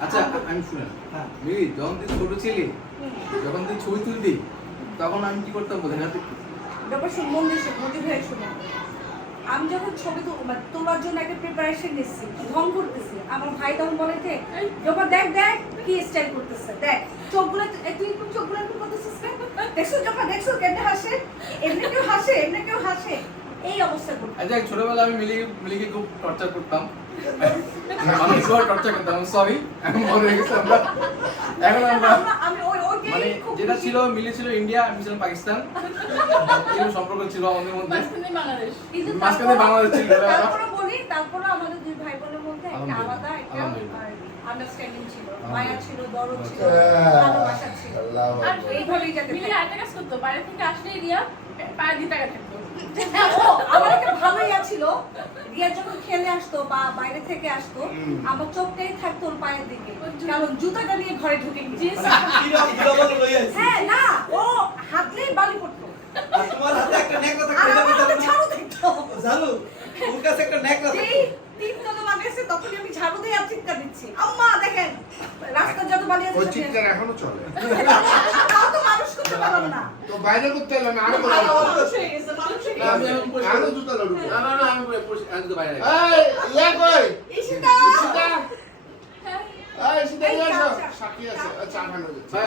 আচ্ছা আমি শুনে হ্যাঁ। মিলি যখন তুই ছোট ছিলি যখন তুই ছবি তুলতি তখন আমি কি করতাম বোঝা না ব্যাপার মন হয়ে শোনো। আমি যখন ছবি তো- মানে তোলার জন্য একটা প্রিপারেশন নিচ্ছি ঢং করতেছি আমার ভাই তখন বলে যে যখন দেখ দেখ কি স্টাইল করতেছে দেখ চোখগুলো তুই একটু চোখগুলো একটু করতেছিস কেন? দেখছ যখন দেখছ কেটে হাসে? এমনি কেউ হাসে এমনি কেউ হাসে। আচ্ছা ছোটবেলা আমি মিলি মিলিকে খুব টর্চার করতাম। মানুষ টর্চার করতাম সরি এখন বড় হয়ে গেছে আমরা এখন আমরা মানে যেটা ছিল মিলি ছিল ইন্ডিয়া আমি ছিলাম পাকিস্তান। এরকম সম্পর্ক ছিল আমাদের মধ্যে। মাঝখানে বাংলাদেশ। ছিল তারপরে আমাদের দুই ভাই বোনের মধ্যে একটা আলাদা একটা আন্ডারস্ট্যান্ডিং ছিল। মায়া ছিল দরদ ছিল আচ্ছা। ভালোবাসা ছিল। আর এইভাবেই যাতে মিলে থাকে। করতো বাইরে থেকে আসলে রিয়া বলে বালি পড়তো তোমার হাতে আমি ঝাড়ু দিয়ে চিৎকার দিচ্ছি আম্মা দেখেন রাস্তা যত ওই চিৎকার এখনও চলে তাও তো মানুষ করতে পারলাম না তো বাইরে করতে এলাম আরও আরও হয়ে হয়ে জুতা লড়ু না না না আমি আমি তো বাইরে এই ইয়া কই? ইশিতা ইশিতা এই আছে। যাচ্ছে